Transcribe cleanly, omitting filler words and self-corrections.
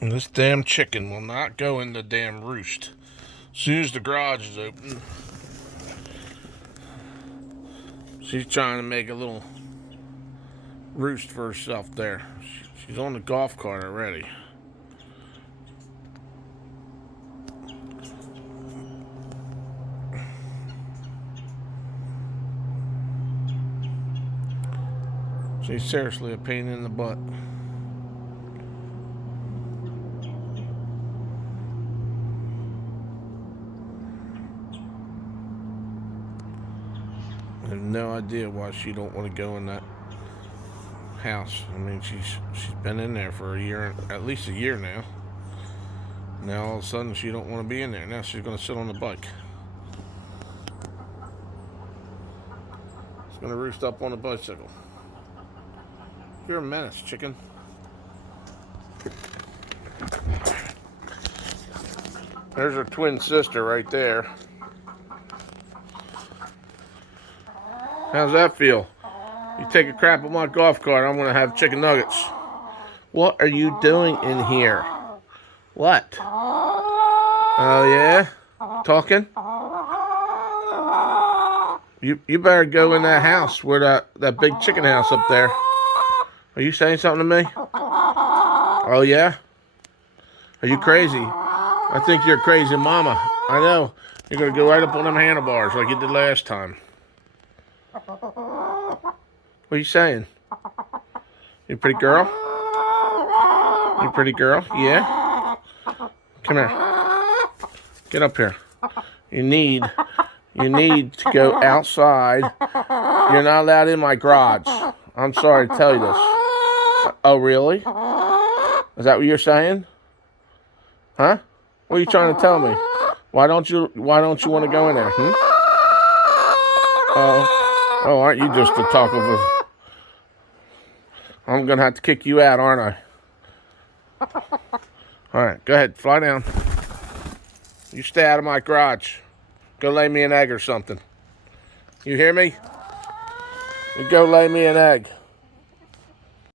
And this damn chicken will not go in the damn roost. As soon as the garage is open, she's trying to make a little roost for herself there. She's on the golf cart already. She's seriously a pain in the butt. I have no idea why she don't want to go in that house. I mean, she's been in there for a year, at least a year now. Now all of a sudden she don't want to be in there. Now she's going to sit on the bike. She's going to roost up on a bicycle. You're a menace, chicken. There's her twin sister right there. How's that feel? You take a crap on my golf cart, I'm gonna have chicken nuggets. What are you doing in here? What? Oh yeah? Talking? You better go in that house where that big chicken house up there. Are you saying something to me? Oh yeah? Are you crazy? I think you're a crazy mama. I know. You're gonna go right up on them handlebars like you did last time. What are you saying? You pretty girl? You pretty girl? Yeah? Come here. Get up here. You need to go outside. You're not allowed in my garage. I'm sorry to tell you this. Oh, really? Is that what you're saying? Huh? What are you trying to tell me? Why don't you want to go in there? Oh, aren't you just the talk of a... I'm going to have to kick you out, aren't I? All right, go ahead. Fly down. You stay out of my garage. Go lay me an egg or something. You hear me? You go lay me an egg.